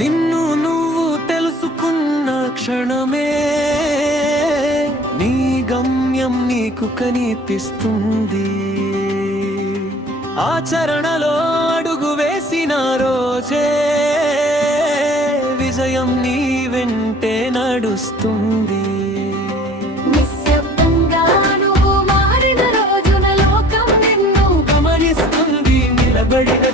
నిన్ను నువ్వు తెలుసుకున్న క్షణమే నీ గమ్యం నీకు కనిపిస్తుంది. ఆచరణలో అడుగు వేసిన రోజే విజయం నీ వెంటే నడుస్తుంది. నిశ్శబ్దంగా నువ్వు మారిన రోజున లోకం నిన్ను గమనిస్తుంది. నిలబడిన